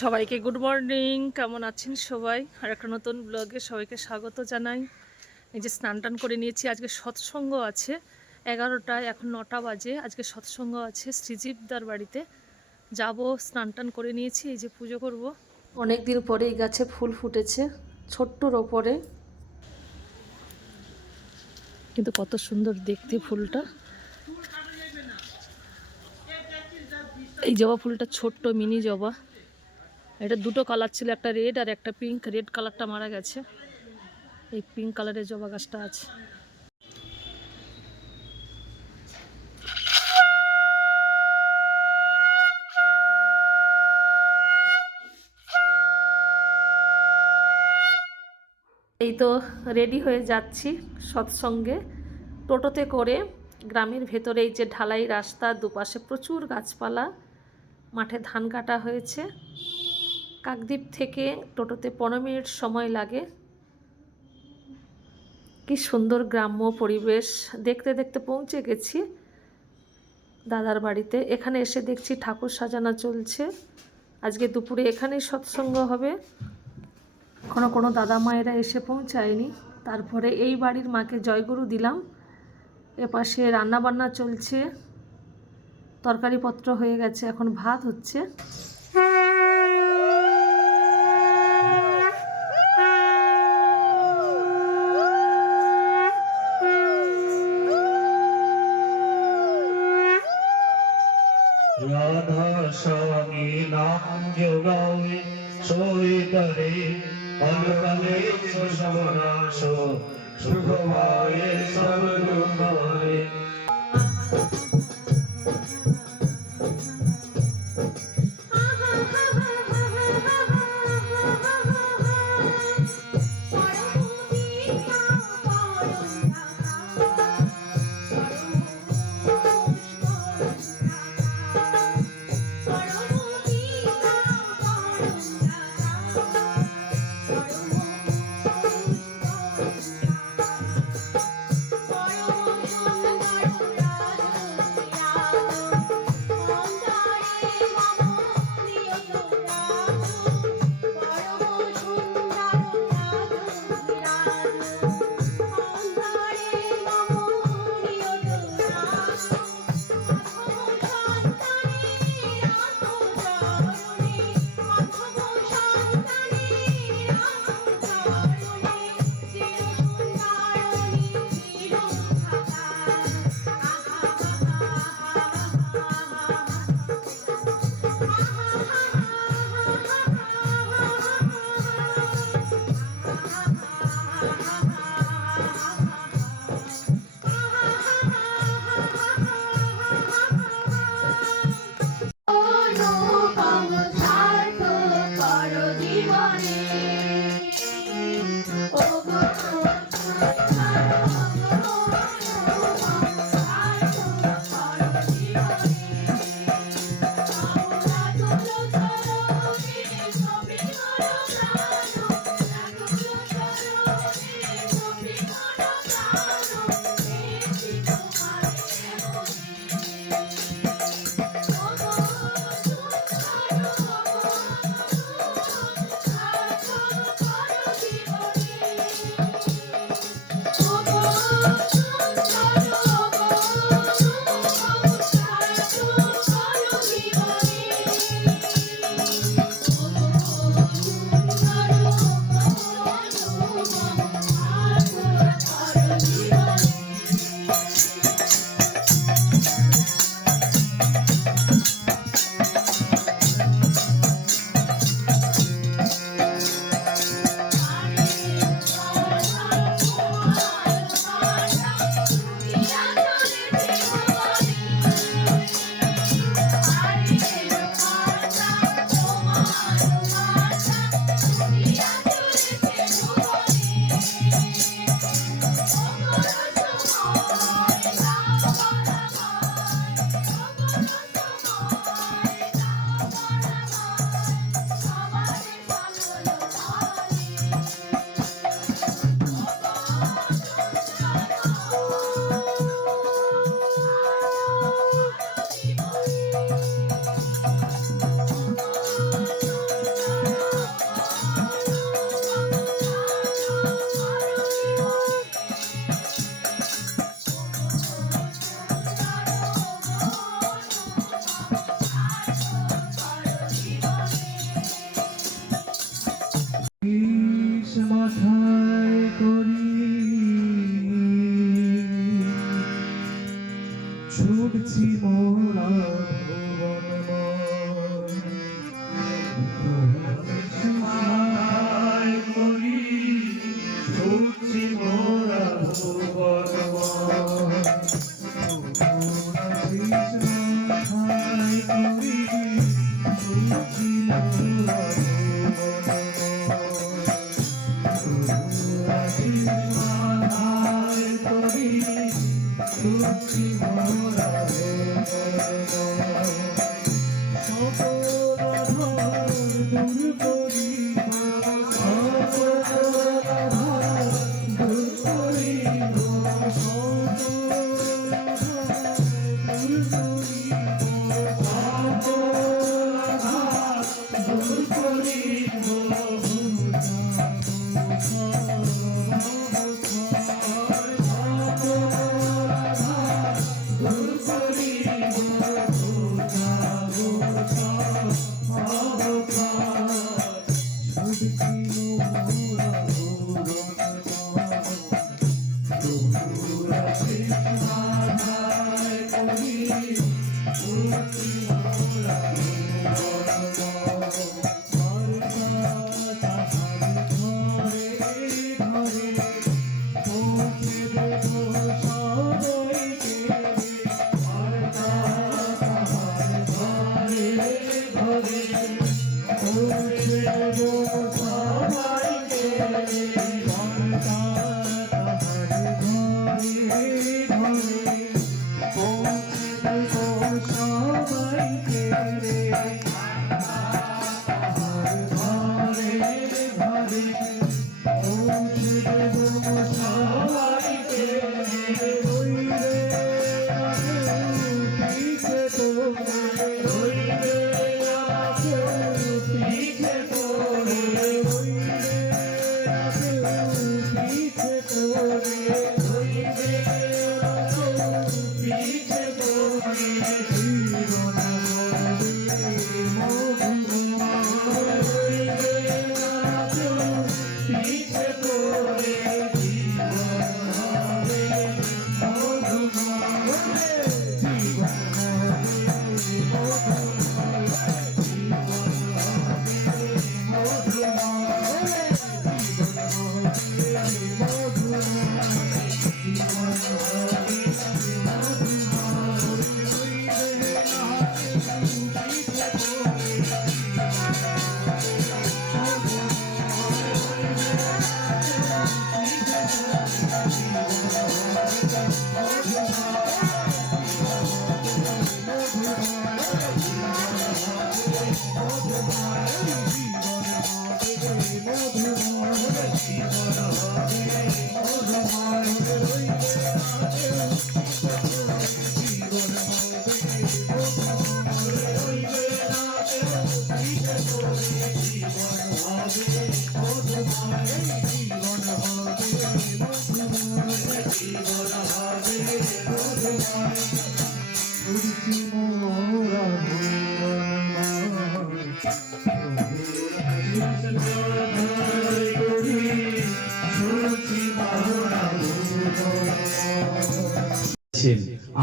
সবাইকে good morning. কেমন আছেন সবাই? আর একটা নতুন ব্লগে সবাইকে স্বাগত জানাই। এই যে স্নান টান করে নিয়েছি, আজকে সৎসঙ্গ আছে 11টায়, এখন 9টা বাজে। আজকে সৎসঙ্গ আছে শ্রীজীবদার বাড়িতে, যাব। স্নান টান করে নিয়েছি, এই যে পুজো করব। অনেক দিন পরে এই গাছে ফুল ফুটেছে, ছোট্টর ওপরে, কিন্তু কত সুন্দর দেখতে ফুলটা। এই জবা ফুলটা ছোট্ট মিনি জবা, এটা দুটো কালার ছিল, একটা রেড আর একটা পিঙ্ক। রেড কালারটা মারা গেছে, এই পিঙ্ক কালারের জবা গাছটা আছে। এই তো রেডি হয়ে যাচ্ছি সৎসঙ্গে, টোটোতে করে। গ্রামের ভেতরে এই যে ঢালাই রাস্তা, দুপাশে প্রচুর গাছপালা, মাঠে ধান কাটা হয়েছে। কাকদ্বীপ থেকে টোটোতে 15 মিনিট সময় লাগে। কি সুন্দর গ্রাম্য পরিবেশ, দেখতে দেখতে পৌঁছে গেছি দাদার বাড়িতে। এখানে এসে দেখছি ঠাকুর সাজানো চলছে। আজকে দুপুরে এখানেই সৎসঙ্গ হবে। এখনও কোনো দাদা মায়েরা এসে পৌঁছায়নি। তারপরে এই বাড়ির মাকে জয়গুরু দিলাম। এপাশে রান্নাবান্না চলছে, তরকারিপত্র হয়ে গেছে, এখন ভাত হচ্ছে। রাধা স্বামী নাম যোগাবে সৈতরে অলকালে সর্বনাশ সুখময় সর্বদুঃখময়।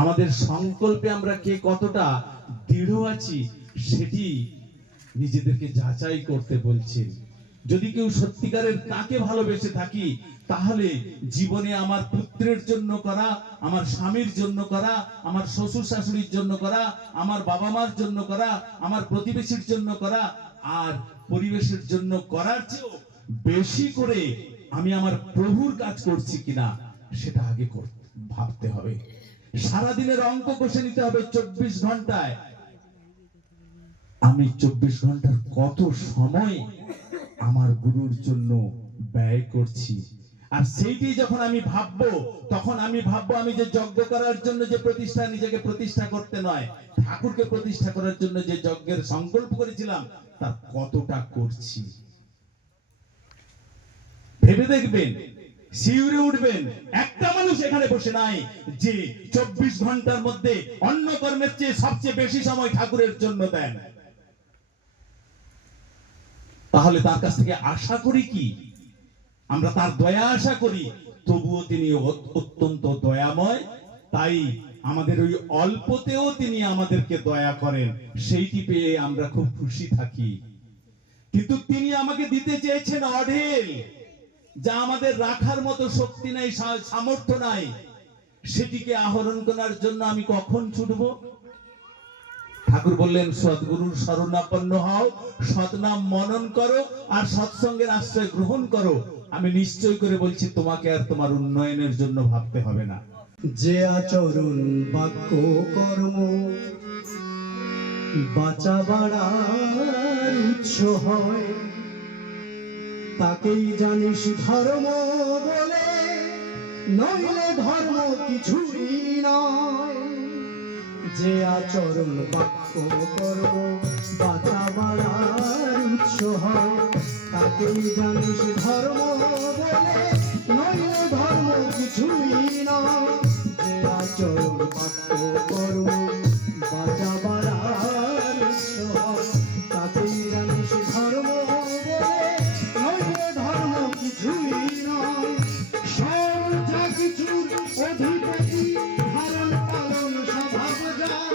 আমাদের সংকল্পে আমরা কে কতটা দৃঢ় আছি সেটি নিজেদেরকে যাচাই করতে বলছেন। যদি কেউ সত্যিকারের কাকে ভালোবেসে থাকি, তাহলে জীবনে আমার পুত্রের জন্য করা, আমার স্বামীর জন্য করা, আমার শ্বশুর শাশুড়ির জন্য করা, আমার বাবা মার জন্য করা, আমার প্রতিবেশীর জন্য করা, আর পরিবেশের জন্য করার চেয়েও বেশি করে আমি আমার প্রভুর কাজ করছি কিনা সেটা আগে ভাবতে হবে। সারাদিনের অঙ্ক কষে নিতে হবে। 24 ঘন্টায় আমি 24 ঘন্টার কত সময় আমার গুরুর জন্য ব্যয় করছি। আর সেইটি যখন আমি ভাববো, তখন আমি ভাববো আমি যে যজ্ঞ করার জন্য যে প্রতিষ্ঠা, নিজেকে প্রতিষ্ঠা করতে নয়, ঠাকুরকে প্রতিষ্ঠা করার জন্য যে যজ্ঞের সংকল্প করেছিলাম তার কতটা করছি। ভেবে দেখবেন, শিউরে উঠবেন। একটা মানুষ এখানে বসে নাই যে 24 ঘন্টার মধ্যে অন্য কর্মের চেয়ে সবচেয়ে বেশি সময় ঠাকুরের জন্য দেন। তাহলে তার কাছ থেকে আশা করি কি? আমরা তার দয়া আশা করি, তবুও তিনি অত্যন্ত দয়াময়। তাই আমাদের ওই অল্পতেও তিনি আমাদেরকে দয়া করেন, সেইটি পেয়ে আমরা খুব খুশি থাকি। কিন্তু তিনি আমাকে দিতে চেয়েছেন অঢেল, যা আমাদের রাখার মতো শক্তি নাই, সামর্থ্য নাই। সেটিকে আহরণ করার জন্য আমি কখন ছুটবো? ঠাকুর বললেন সদ্গুরুর শরণাপন্ন হও, সৎনাম মনন করো আর সৎসঙ্গের আশ্রয় গ্রহণ করো। আমি নিশ্চয় করে বলছি তোমাকে আর তোমার উন্নয়নের জন্য ভাবতে হবে না। যে আচরণ বাক্য কর্ম বাঁচা বাড়ার উৎস হয়, তাকেই জানিস ধর্ম বলে, নইলে ধর্ম কিছুই নয়। যে আচরণ বাক্য কর্ম বাঁচা বাড়ার উৎস হয়, তাকেই জানিস ধর্ম বলে, নইলে ধর্ম কিছুই নয়। যে আচরণ বাক্য কর্ম বাঁচা বাড়ার উৎস হয়, তাকেই জানিস ধর্ম বলে, নইলে ধর্ম কিছুই নয়। সব যা কিছুর অধিপতি, ধারণ পালন স্বভাব যার,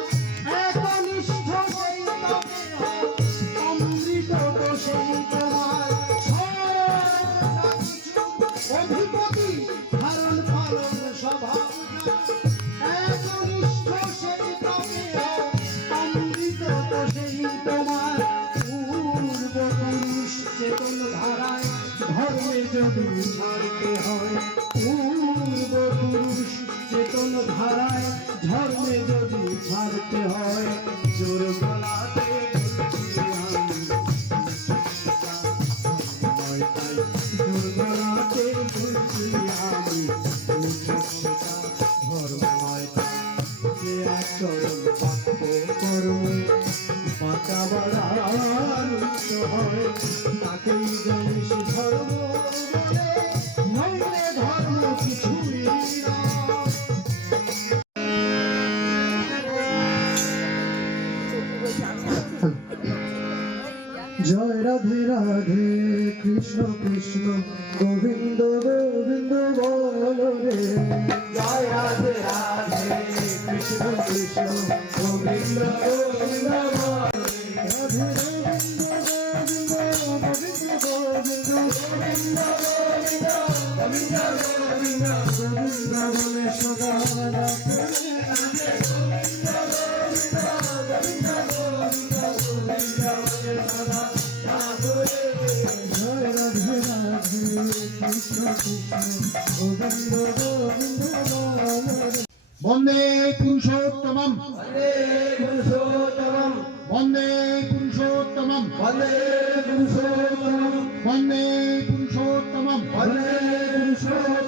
একনিষ্ঠ সেই তবে হয়, অমৃত তো সেই তোমার। সব যা কিছুর অধিপতি, ধারণ পালন স্বভাব যার, একনিষ্ঠ সেই তবে হয়, অমৃত তো সেই তোমার। পূর্বপুরুষ চেতন ধারায় ধর্মে যদি ছাড়তে হয়, পূর্বপুরুষ চেতন ধারায় ধর্মে যদি ছাড়তে হয়, জোর গলাতে বলছি আমি জোর গলাতে বলছি আমি ধর্ম নয় তাই। যে আচরণ বাক্য কর্ম বাঁচা বাড়ার উৎস হয়, তাকেই জানিস ধর্ম বলে, নইলে ধর্ম কিছুই নয়। জয় রাধে রাধে কৃষ্ণ কৃষ্ণ গোবিন্দ গোবিন্দ বল রে। জয় রাধে রাধে কৃষ্ণ কৃষ্ণ গোবিন্দ গোবিন্দ বল রে। রাধে গোবিন্দ গোবিন্দ গোবিন্দ গোবিন্দ গোবিন্দ গোবিন্দ গোবিন্দ গোবিন্দ গোবিন্দ বলে সদা রাধে রাধে গোবিন্দ গোবিন্দ গোবিন্দ গোবিন্দ গোবিন্দ বলে সদা রাধে। জয় রাধে রাধে কৃষ্ণ কৃষ্ণ গোবিন্দ গোবিন্দ বল রে। বন্দে পুরুষোত্তমম, বন্দে পুরুষোত্তমম, বন্দে পুরুষোত্তমম, বন্দে পুরুষোত্তমম, বন্দে পুরুষোত্তমম, বন্দে পুরুষোত্তমম।